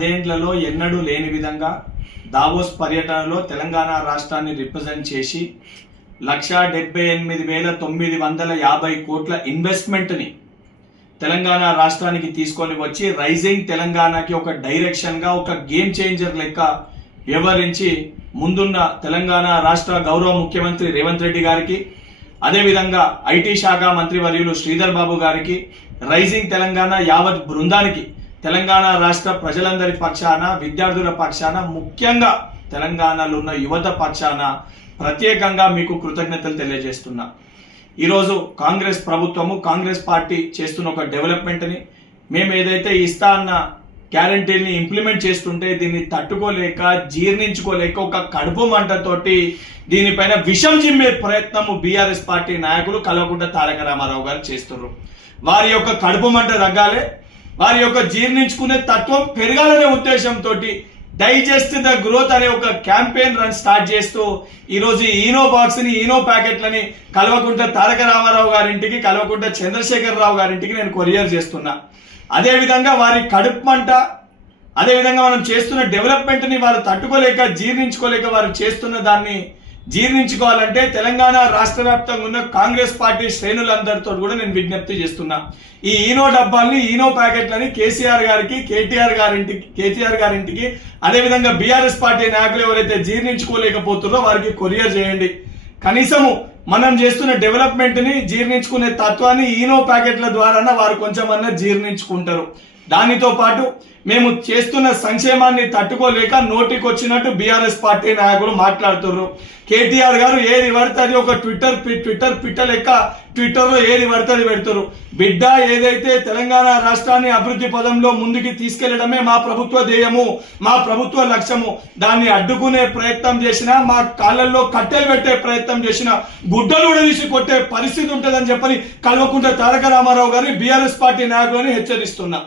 10 ఏళ్లలో ఎన్నడూ లేని విధంగా దావోస్ పర్యటనలో తెలంగాణ రాష్ట్రాన్ని రిప్రజెంట్ చేసి 1,78,950 కోట్ల ఇన్వెస్ట్మెంట్ని తెలంగాణ రాష్ట్రానికి తీసుకొని వచ్చి రైజింగ్ తెలంగాణకి ఒక డైరెక్షన్గా ఒక గేమ్ చేంజర్ లెక్క వ్యవహరించి ముందున్న తెలంగాణ రాష్ట్ర గౌరవ ముఖ్యమంత్రి రేవంత్ రెడ్డి గారికి, అదేవిధంగా ఐటీ శాఖ మంత్రివర్యులు శ్రీధర్ బాబు గారికి, రైజింగ్ తెలంగాణ యావత్ బృందానికి, తెలంగాణ రాష్ట్ర ప్రజలందరి పక్షాన, విద్యార్థుల పక్షాన, ముఖ్యంగా తెలంగాణలో ఉన్న యువత పక్షాన ప్రత్యేకంగా మీకు కృతజ్ఞతలు తెలియజేస్తున్నా. ఈరోజు కాంగ్రెస్ ప్రభుత్వము, కాంగ్రెస్ పార్టీ చేస్తున్న ఒక డెవలప్మెంట్ని, మేము ఏదైతే ఇస్తా అన్న గ్యారంటీని ఇంప్లిమెంట్ చేస్తుంటే దీన్ని తట్టుకోలేక, జీర్ణించుకోలేక ఒక కడుపు మంటతోటి దీనిపైన విషం జిమ్మే ప్రయత్నము బీఆర్ఎస్ పార్టీ నాయకులు కల్వకుంట్ల తారక రామారావు గారు చేస్తున్నారు. వారి యొక్క కడుపు మంట తగ్గాలి, వారి యొక్క జీర్ణించుకునే తత్వం పెరగాలనే ఉద్దేశంతో డైజెస్ట్ ద గ్రోత్ అనే ఒక క్యాంపెయిన్ రన్ స్టార్ట్ చేస్తూ ఈరోజు ఈనో బాక్స్ ని, ఈనో ప్యాకెట్లని కల్వకుంట్ల తారక రామారావు గారింటికి, కల్వకుంట్ల చంద్రశేఖర్ రావు గారింటికి నేను కొరియర్ చేస్తున్నా. అదేవిధంగా వారి కడుపు మంట, అదేవిధంగా మనం చేస్తున్న డెవలప్మెంట్ ని వారు తట్టుకోలేక, జీర్ణించుకోలేక వారు చేస్తున్న దాన్ని జీర్ణించుకోవాలంటే తెలంగాణ రాష్ట్ర వ్యాప్తంగా ఉన్న కాంగ్రెస్ పార్టీ శ్రేణులందరితో కూడా నేను విజ్ఞప్తి చేస్తున్నా. ఈ ఈనో డబ్బాల్ని, ఈనో ప్యాకెట్లని కేసీఆర్ గారికి, కేటీఆర్ గారింటికి, అదేవిధంగా బీఆర్ఎస్ పార్టీ నాయకులు ఎవరైతే జీర్ణించుకోలేకపోతున్నారో వారికి కొరియర్ చేయండి. కనీసము మనం చేస్తున్న డెవలప్మెంట్ ని జీర్ణించుకునే తత్వాన్ని ఈనో ప్యాకెట్ల ద్వారా వారు కొంచెమన్నా జీర్ణించుకుంటారు. దానితో పాటు మేము చేస్తున్న సంక్షేమాన్ని తట్టుకోలేక నోటికొచ్చినట్టు బీఆర్ఎస్ పార్టీ నాయకులు మాట్లాడుతున్నారు. కేటీఆర్ గారు ఏది పడుతుంది ఒక ట్విట్టర్ పిట్ట లెక్క ట్విట్టర్లో ఏది పడుతుంది పెడుతున్నారు. బిడ్డ, ఏదైతే తెలంగాణ రాష్ట్రాన్ని అభివృద్ధి పదంలో ముందుకు తీసుకెళ్లడమే మా ప్రభుత్వ ధ్యేయము, మా ప్రభుత్వ లక్ష్యము. దాన్ని అడ్డుకునే ప్రయత్నం చేసినా, మా కాళ్ళల్లో కట్టెలు పెట్టే ప్రయత్నం చేసినా గుడ్డలు ఉడదీసి కొట్టే పరిస్థితి ఉంటుందని చెప్పని కల్వకుంట్ల తారక రామారావు గారిని, బీఆర్ఎస్ పార్టీ నాయకులని హెచ్చరిస్తున్నా.